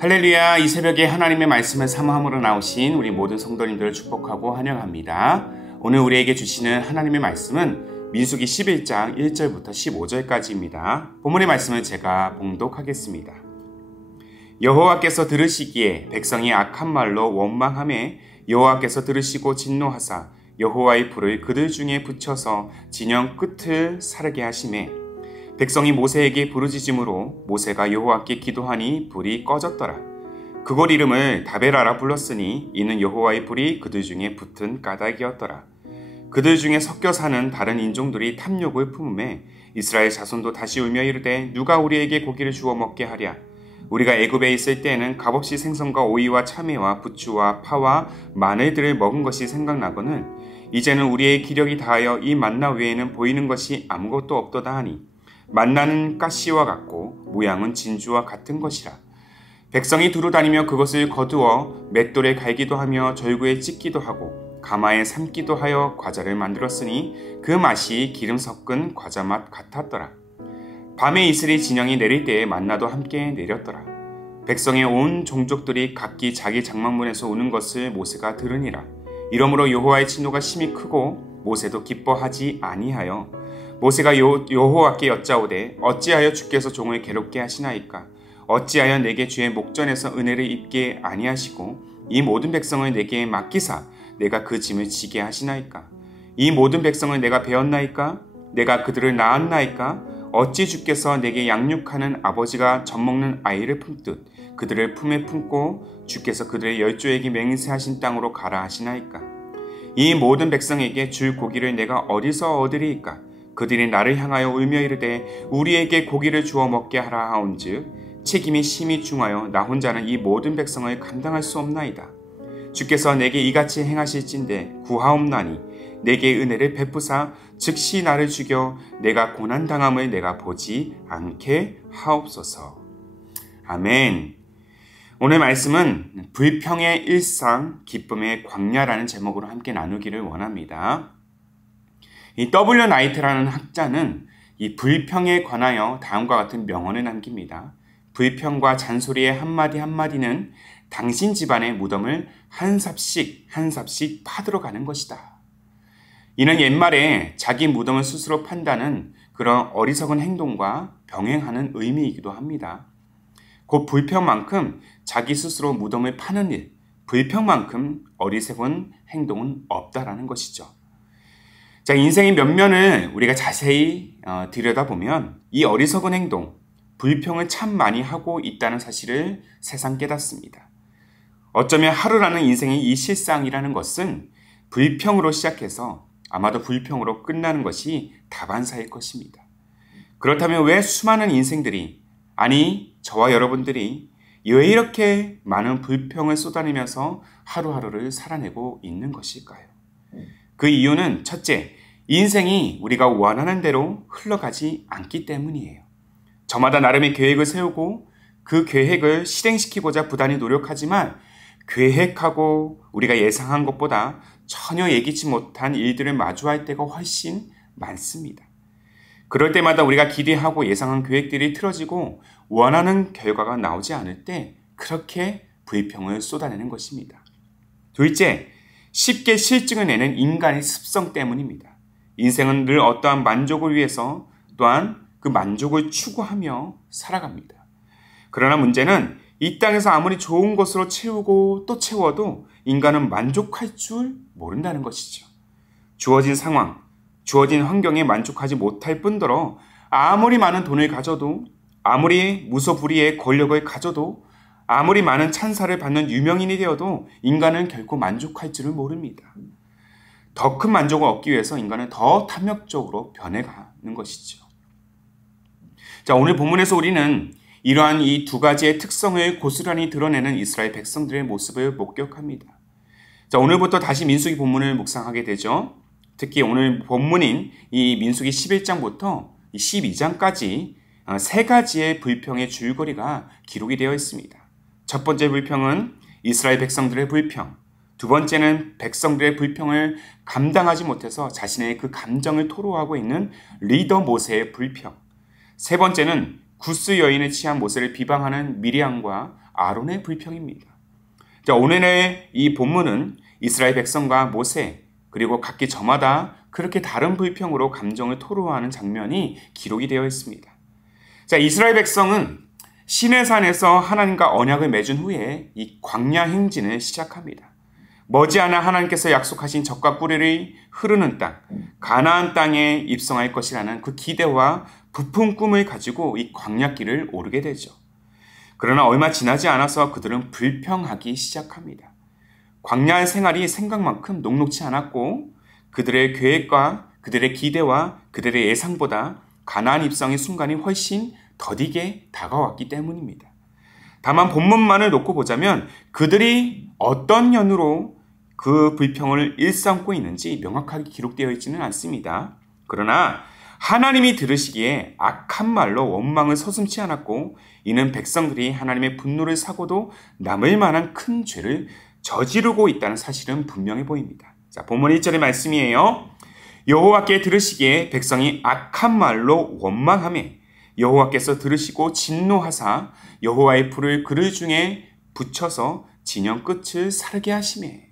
할렐루야. 이 새벽에 하나님의 말씀을 사모함으로 나오신 우리 모든 성도님들을 축복하고 환영합니다. 오늘 우리에게 주시는 하나님의 말씀은 민수기 11장 1절부터 15절까지입니다. 본문의 말씀을 제가 봉독하겠습니다. 여호와께서 들으시기에 백성이 악한 말로 원망하매 여호와께서 들으시고 진노하사 여호와의 불을 그들 중에 붙여서 진영 끝을 사르게 하시매 백성이 모세에게 부르짖음으로 모세가 여호와께 기도하니 불이 꺼졌더라. 그곳 이름을 다베라라 불렀으니 이는 여호와의 불이 그들 중에 붙은 까닭이었더라. 그들 중에 섞여 사는 다른 인종들이 탐욕을 품음에 이스라엘 자손도 다시 울며 이르되 누가 우리에게 고기를 주워 먹게 하랴. 우리가 애굽에 있을 때에는 값없이 생선과 오이와 참외와 부추와 파와 마늘들을 먹은 것이 생각나거늘 이제는 우리의 기력이 다하여 이 만나 외에는 보이는 것이 아무것도 없도다 하니 만나는 가시와 같고 모양은 진주와 같은 것이라. 백성이 두루 다니며 그것을 거두어 맷돌에 갈기도 하며 절구에 찢기도 하고 가마에 삶기도 하여 과자를 만들었으니 그 맛이 기름 섞은 과자 맛 같았더라. 밤에 이슬이 진영이 내릴 때에 만나도 함께 내렸더라. 백성의 온 종족들이 각기 자기 장막문에서 우는 것을 모세가 들으니라. 이러므로 여호와의 진노가 심히 크고 모세도 기뻐하지 아니하여 모세가 여호와께 여짜오되 어찌하여 주께서 종을 괴롭게 하시나이까. 어찌하여 내게 주의 목전에서 은혜를 입게 아니하시고 이 모든 백성을 내게 맡기사 내가 그 짐을 지게 하시나이까. 이 모든 백성을 내가 배웠나이까. 내가 그들을 낳았나이까. 어찌 주께서 내게 양육하는 아버지가 젖먹는 아이를 품듯 그들을 품에 품고 주께서 그들의 열조에게 맹세하신 땅으로 가라 하시나이까. 이 모든 백성에게 줄 고기를 내가 어디서 얻으리이까. 그들이 나를 향하여 울며 이르되 우리에게 고기를 주어 먹게 하라 하온즉 책임이 심히 중하여 나 혼자는 이 모든 백성을 감당할 수 없나이다. 주께서 내게 이같이 행하실진대 구하옵나니 내게 은혜를 베푸사 즉시 나를 죽여 내가 고난당함을 내가 보지 않게 하옵소서. 아멘. 오늘 말씀은 불평의 일상 기쁨의 광야라는 제목으로 함께 나누기를 원합니다. 이 W 나이트라는 학자는 이 불평에 관하여 다음과 같은 명언을 남깁니다. 불평과 잔소리의 한마디 한마디는 당신 집안의 무덤을 한 삽씩 한 삽씩 파들어 가는 것이다. 이는 옛말에 자기 무덤을 스스로 판다는 그런 어리석은 행동과 병행하는 의미이기도 합니다. 곧 불평만큼 자기 스스로 무덤을 파는 일, 불평만큼 어리석은 행동은 없다라는 것이죠. 자, 인생의 면면을 우리가 자세히 들여다보면 이 어리석은 행동, 불평을 참 많이 하고 있다는 사실을 새삼 깨닫습니다. 어쩌면 하루라는 인생의 이 실상이라는 것은 불평으로 시작해서 아마도 불평으로 끝나는 것이 다반사일 것입니다. 그렇다면 왜 수많은 인생들이, 아니 저와 여러분들이 왜 이렇게 많은 불평을 쏟아내면서 하루하루를 살아내고 있는 것일까요? 그 이유는 첫째, 인생이 우리가 원하는 대로 흘러가지 않기 때문이에요. 저마다 나름의 계획을 세우고 그 계획을 실행시키고자 부단히 노력하지만 계획하고 우리가 예상한 것보다 전혀 예기치 못한 일들을 마주할 때가 훨씬 많습니다. 그럴 때마다 우리가 기대하고 예상한 계획들이 틀어지고 원하는 결과가 나오지 않을 때 그렇게 불평을 쏟아내는 것입니다. 둘째, 쉽게 실증을 내는 인간의 습성 때문입니다. 인생은 늘 어떠한 만족을 위해서 또한 그 만족을 추구하며 살아갑니다. 그러나 문제는 이 땅에서 아무리 좋은 것으로 채우고 또 채워도 인간은 만족할 줄 모른다는 것이죠. 주어진 상황, 주어진 환경에 만족하지 못할 뿐더러 아무리 많은 돈을 가져도 아무리 무소불위의 권력을 가져도 아무리 많은 찬사를 받는 유명인이 되어도 인간은 결코 만족할 줄을 모릅니다. 더 큰 만족을 얻기 위해서 인간은 더 탐욕적으로 변해가는 것이죠. 자, 오늘 본문에서 우리는 이러한 이 두 가지의 특성을 고스란히 드러내는 이스라엘 백성들의 모습을 목격합니다. 자, 오늘부터 다시 민수기 본문을 묵상하게 되죠. 특히 오늘 본문인 이 민수기 11장부터 12장까지 세 가지의 불평의 줄거리가 기록이 되어 있습니다. 첫 번째 불평은 이스라엘 백성들의 불평, 두 번째는 백성들의 불평을 감당하지 못해서 자신의 그 감정을 토로하고 있는 리더 모세의 불평, 세 번째는 구스 여인에 취한 모세를 비방하는 미리암과 아론의 불평입니다. 자, 오늘의 이 본문은 이스라엘 백성과 모세 그리고 각기 저마다 그렇게 다른 불평으로 감정을 토로하는 장면이 기록이 되어 있습니다. 자, 이스라엘 백성은 시내산에서 하나님과 언약을 맺은 후에 이 광야 행진을 시작합니다. 머지않아 하나님께서 약속하신 젖과 꿀이 흐르는 땅, 가나안 땅에 입성할 것이라는 그 기대와 부푼 꿈을 가지고 이 광야길을 오르게 되죠. 그러나 얼마 지나지 않아서 그들은 불평하기 시작합니다. 광야 생활이 생각만큼 녹록지 않았고 그들의 계획과 그들의 기대와 그들의 예상보다 가나안 입성의 순간이 훨씬 더디게 다가왔기 때문입니다. 다만 본문만을 놓고 보자면 그들이 어떤 연유로 그 불평을 일삼고 있는지 명확하게 기록되어 있지는 않습니다. 그러나 하나님이 들으시기에 악한 말로 원망을 서슴지 않았고 이는 백성들이 하나님의 분노를 사고도 남을 만한 큰 죄를 저지르고 있다는 사실은 분명해 보입니다. 자, 본문 1절의 말씀이에요. 여호와께 들으시기에 백성이 악한 말로 원망하매 여호와께서 들으시고 진노하사 여호와의 불을 그들 중에 붙여서 진영 끝을 사르게 하시매.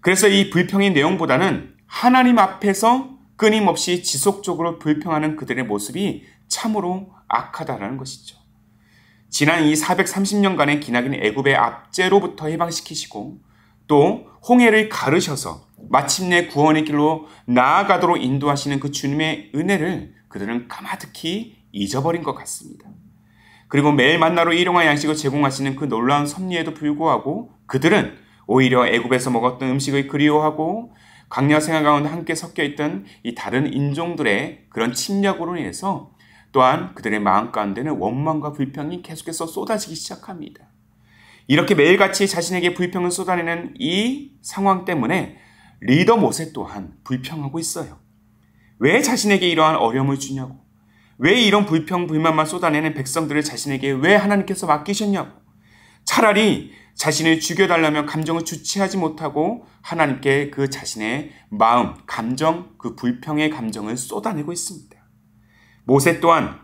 그래서 이 불평의 내용보다는 하나님 앞에서 끊임없이 지속적으로 불평하는 그들의 모습이 참으로 악하다라는 것이죠. 지난 이 430년간의 기나긴 애굽의 압제로부터 해방시키시고 또 홍해를 가르셔서 마침내 구원의 길로 나아가도록 인도하시는 그 주님의 은혜를 그들은 까마득히 잊어버린 것 같습니다. 그리고 매일 만나로 일용할 양식을 제공하시는 그 놀라운 섭리에도 불구하고 그들은 오히려 애굽에서 먹었던 음식을 그리워하고 광야 생활 가운데 함께 섞여있던 이 다른 인종들의 그런 침략으로 인해서 또한 그들의 마음 가운데는 원망과 불평이 계속해서 쏟아지기 시작합니다. 이렇게 매일같이 자신에게 불평을 쏟아내는 이 상황 때문에 리더 모세 또한 불평하고 있어요. 왜 자신에게 이러한 어려움을 주냐고, 왜 이런 불평 불만만 쏟아내는 백성들을 자신에게 왜 하나님께서 맡기셨냐고, 차라리 자신을 죽여달라면 감정을 주체하지 못하고 하나님께 그 자신의 마음, 감정, 그 불평의 감정을 쏟아내고 있습니다. 모세 또한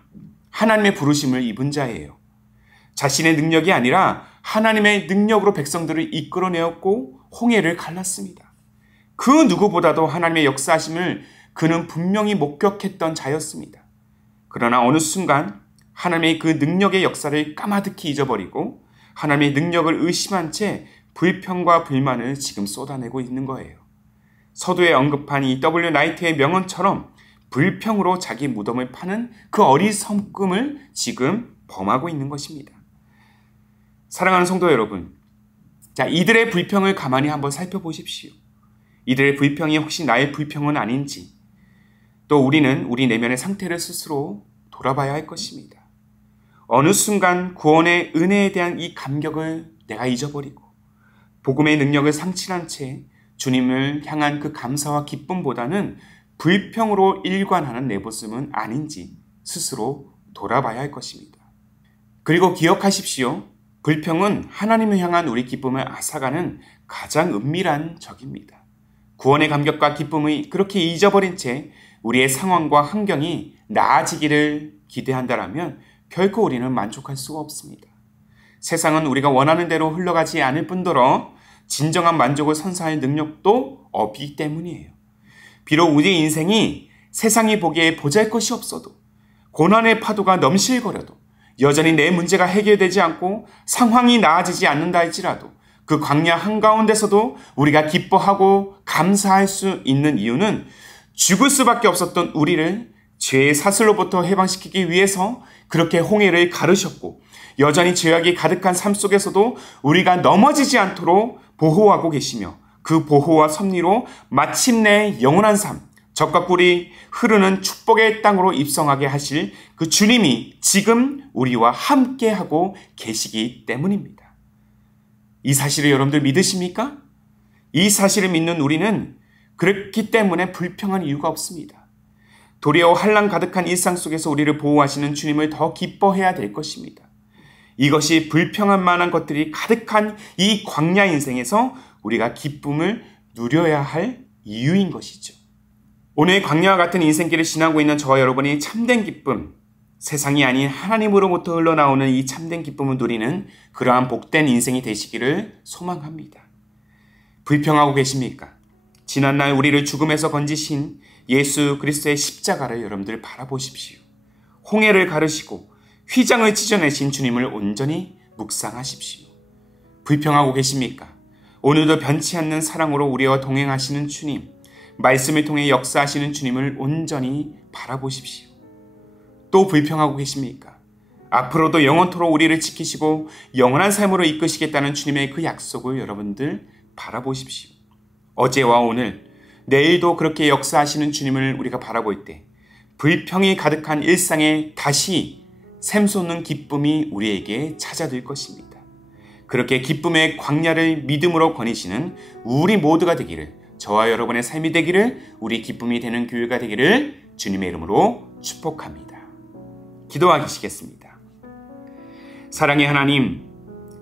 하나님의 부르심을 입은 자예요. 자신의 능력이 아니라 하나님의 능력으로 백성들을 이끌어내었고 홍해를 갈랐습니다. 그 누구보다도 하나님의 역사하심을 그는 분명히 목격했던 자였습니다. 그러나 어느 순간 하나님의 그 능력의 역사를 까마득히 잊어버리고 하나님의 능력을 의심한 채 불평과 불만을 지금 쏟아내고 있는 거예요. 서두에 언급한 이 W 나이트의 명언처럼 불평으로 자기 무덤을 파는 그 어리석음을 지금 범하고 있는 것입니다. 사랑하는 성도 여러분, 자, 이들의 불평을 가만히 한번 살펴보십시오. 이들의 불평이 혹시 나의 불평은 아닌지, 또 우리는 우리 내면의 상태를 스스로 돌아봐야 할 것입니다. 어느 순간 구원의 은혜에 대한 이 감격을 내가 잊어버리고 복음의 능력을 상실한 채 주님을 향한 그 감사와 기쁨보다는 불평으로 일관하는 내 모습은 아닌지 스스로 돌아봐야 할 것입니다. 그리고 기억하십시오. 불평은 하나님을 향한 우리 기쁨을 앗아가는 가장 은밀한 적입니다. 구원의 감격과 기쁨을 그렇게 잊어버린 채 우리의 상황과 환경이 나아지기를 기대한다면 결코 우리는 만족할 수가 없습니다. 세상은 우리가 원하는 대로 흘러가지 않을 뿐더러 진정한 만족을 선사할 능력도 없기 때문이에요. 비록 우리의 인생이 세상이 보기에 보잘것이 없어도 고난의 파도가 넘실거려도 여전히 내 문제가 해결되지 않고 상황이 나아지지 않는다 할지라도 그 광야 한가운데서도 우리가 기뻐하고 감사할 수 있는 이유는 죽을 수밖에 없었던 우리를 죄의 사슬로부터 해방시키기 위해서 그렇게 홍해를 가르셨고 여전히 죄악이 가득한 삶 속에서도 우리가 넘어지지 않도록 보호하고 계시며 그 보호와 섭리로 마침내 영원한 삶, 젖과 꿀이 흐르는 축복의 땅으로 입성하게 하실 그 주님이 지금 우리와 함께하고 계시기 때문입니다. 이 사실을 여러분들 믿으십니까? 이 사실을 믿는 우리는 그렇기 때문에 불평한 이유가 없습니다. 도리어 환난 가득한 일상 속에서 우리를 보호하시는 주님을 더 기뻐해야 될 것입니다. 이것이 불평할 만한 것들이 가득한 이 광야 인생에서 우리가 기쁨을 누려야 할 이유인 것이죠. 오늘 광야와 같은 인생길을 지나고 있는 저와 여러분이 참된 기쁨, 세상이 아닌 하나님으로부터 흘러나오는 이 참된 기쁨을 누리는 그러한 복된 인생이 되시기를 소망합니다. 불평하고 계십니까? 지난날 우리를 죽음에서 건지신 예수 그리스도의 십자가를 여러분들 바라보십시오. 홍해를 가르시고 휘장을 찢어내신 주님을 온전히 묵상하십시오. 불평하고 계십니까? 오늘도 변치 않는 사랑으로 우리와 동행하시는 주님, 말씀을 통해 역사하시는 주님을 온전히 바라보십시오. 또 불평하고 계십니까? 앞으로도 영원토록 우리를 지키시고 영원한 삶으로 이끄시겠다는 주님의 그 약속을 여러분들 바라보십시오. 어제와 오늘, 내일도 그렇게 역사하시는 주님을 우리가 바라볼 때 불평이 가득한 일상에 다시 샘솟는 기쁨이 우리에게 찾아들 것입니다. 그렇게 기쁨의 광야를 믿음으로 거니시는 우리 모두가 되기를, 저와 여러분의 삶이 되기를, 우리 기쁨이 되는 교회가 되기를 주님의 이름으로 축복합니다. 기도하시겠습니다. 사랑의 하나님,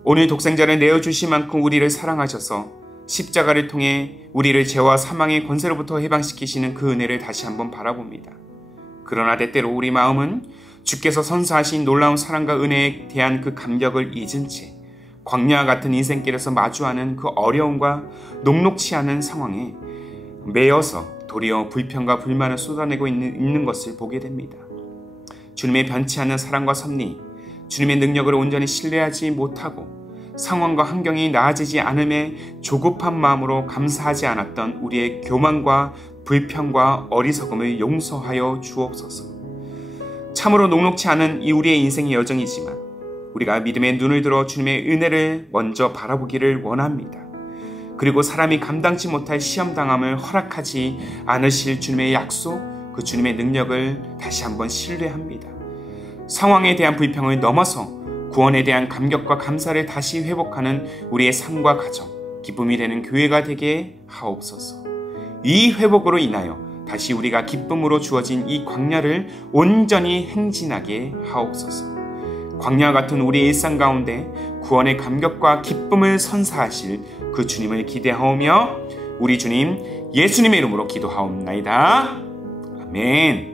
오늘 독생자를 내어주실 만큼 우리를 사랑하셔서 십자가를 통해 우리를 죄와 사망의 권세로부터 해방시키시는 그 은혜를 다시 한번 바라봅니다. 그러나 때때로 우리 마음은 주께서 선사하신 놀라운 사랑과 은혜에 대한 그 감격을 잊은 채 광야와 같은 인생길에서 마주하는 그 어려움과 녹록치 않은 상황에 매여서 도리어 불평과 불만을 쏟아내고 있는 것을 보게 됩니다. 주님의 변치 않는 사랑과 섭리, 주님의 능력을 온전히 신뢰하지 못하고 상황과 환경이 나아지지 않음에 조급한 마음으로 감사하지 않았던 우리의 교만과 불평과 어리석음을 용서하여 주옵소서. 참으로 녹록치 않은 이 우리의 인생의 여정이지만 우리가 믿음의 눈을 들어 주님의 은혜를 먼저 바라보기를 원합니다. 그리고 사람이 감당치 못할 시험당함을 허락하지 않으실 주님의 약속, 그 주님의 능력을 다시 한번 신뢰합니다. 상황에 대한 불평을 넘어서 구원에 대한 감격과 감사를 다시 회복하는 우리의 삶과 가정, 기쁨이 되는 교회가 되게 하옵소서. 이 회복으로 인하여 다시 우리가 기쁨으로 주어진 이 광야를 온전히 행진하게 하옵소서. 광야 같은 우리의 일상 가운데 구원의 감격과 기쁨을 선사하실 그 주님을 기대하오며 우리 주님 예수님의 이름으로 기도하옵나이다. 아멘.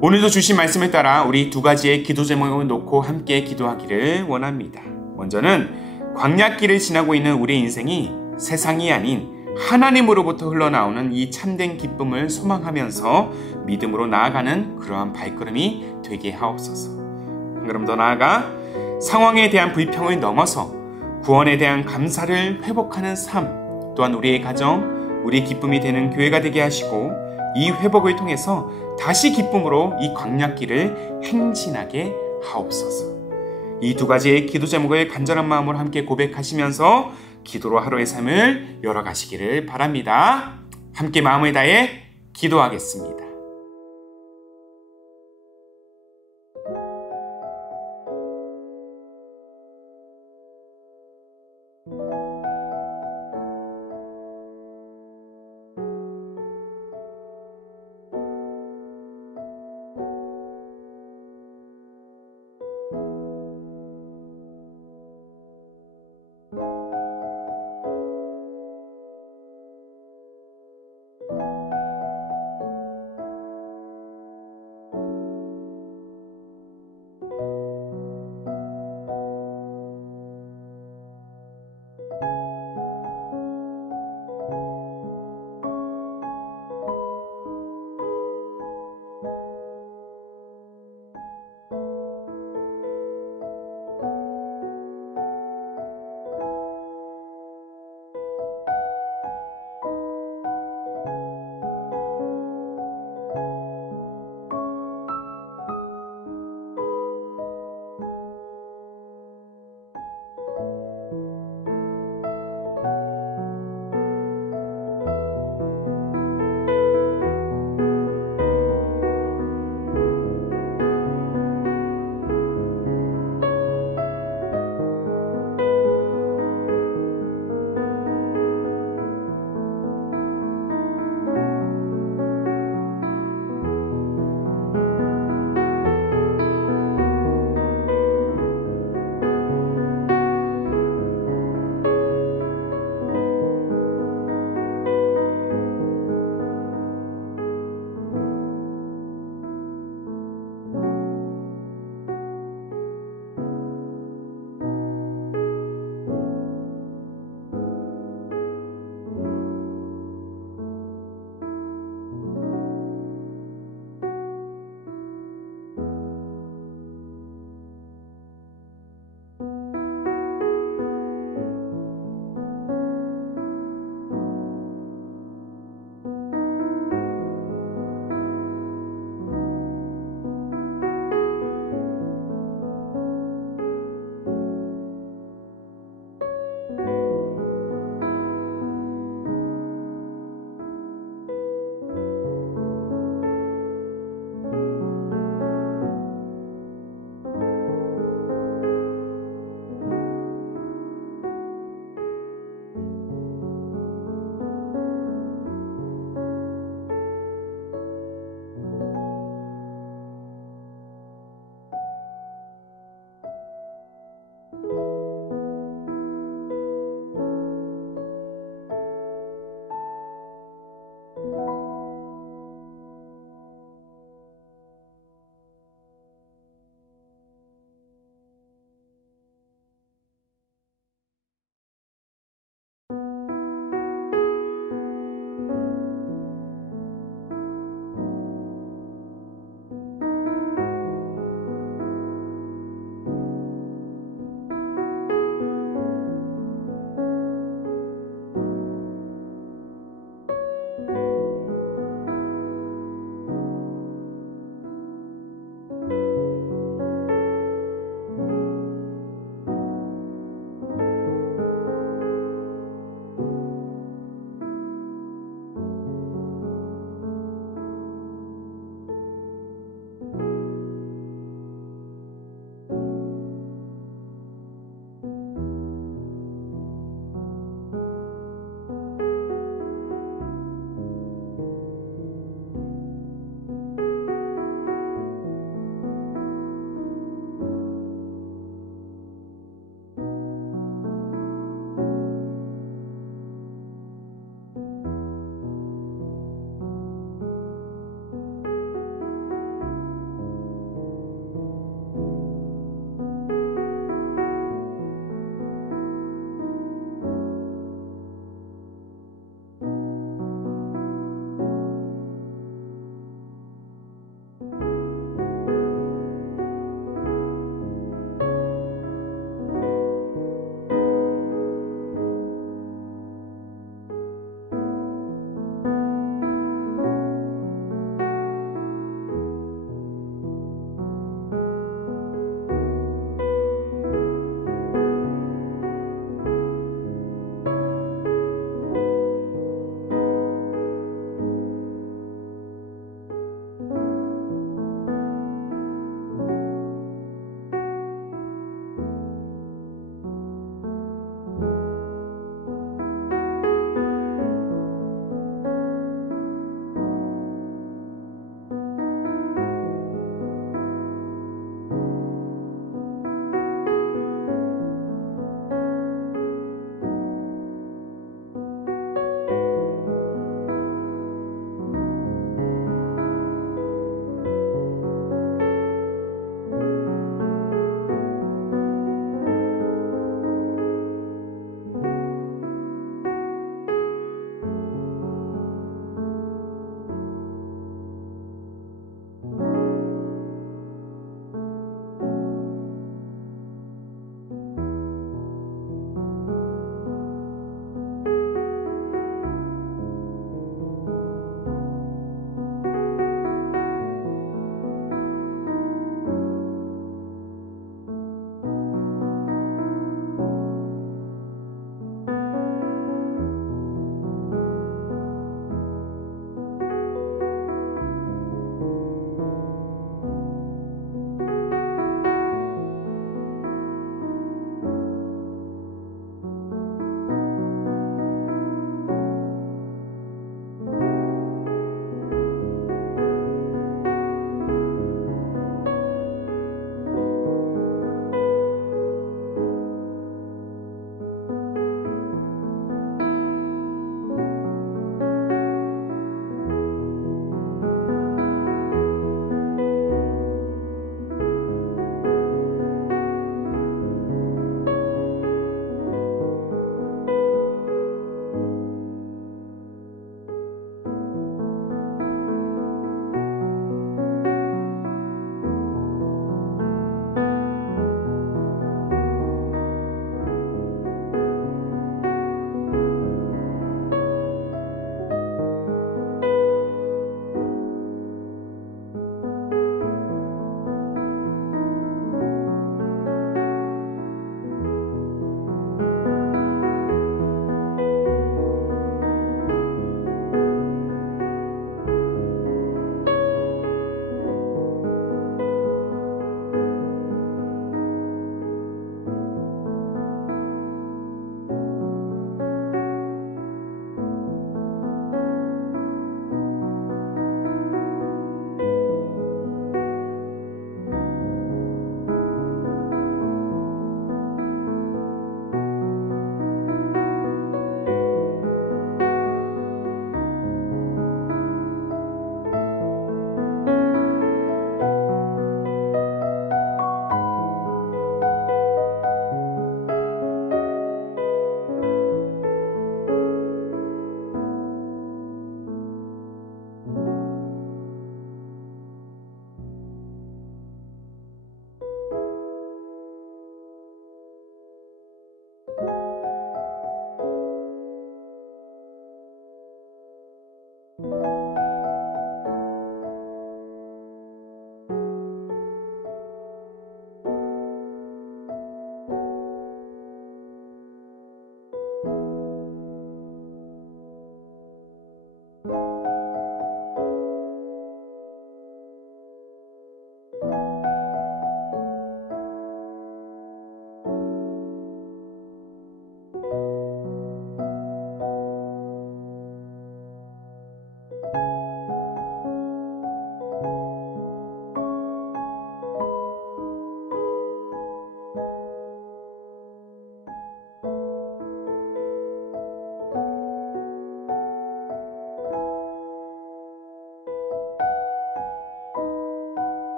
오늘도 주신 말씀을 따라 우리 두 가지의 기도 제목을 놓고 함께 기도하기를 원합니다. 먼저는 광야길을 지나고 있는 우리의 인생이 세상이 아닌 하나님으로부터 흘러나오는 이 참된 기쁨을 소망하면서 믿음으로 나아가는 그러한 발걸음이 되게 하옵소서. 한 걸음 더 나아가 상황에 대한 불평을 넘어서 구원에 대한 감사를 회복하는 삶, 또한 우리의 가정, 우리의 기쁨이 되는 교회가 되게 하시고 이 회복을 통해서 다시 기쁨으로 이 광야길을 행진하게 하옵소서. 이 두 가지의 기도 제목을 간절한 마음으로 함께 고백하시면서 기도로 하루의 삶을 열어가시기를 바랍니다. 함께 마음을 다해 기도하겠습니다.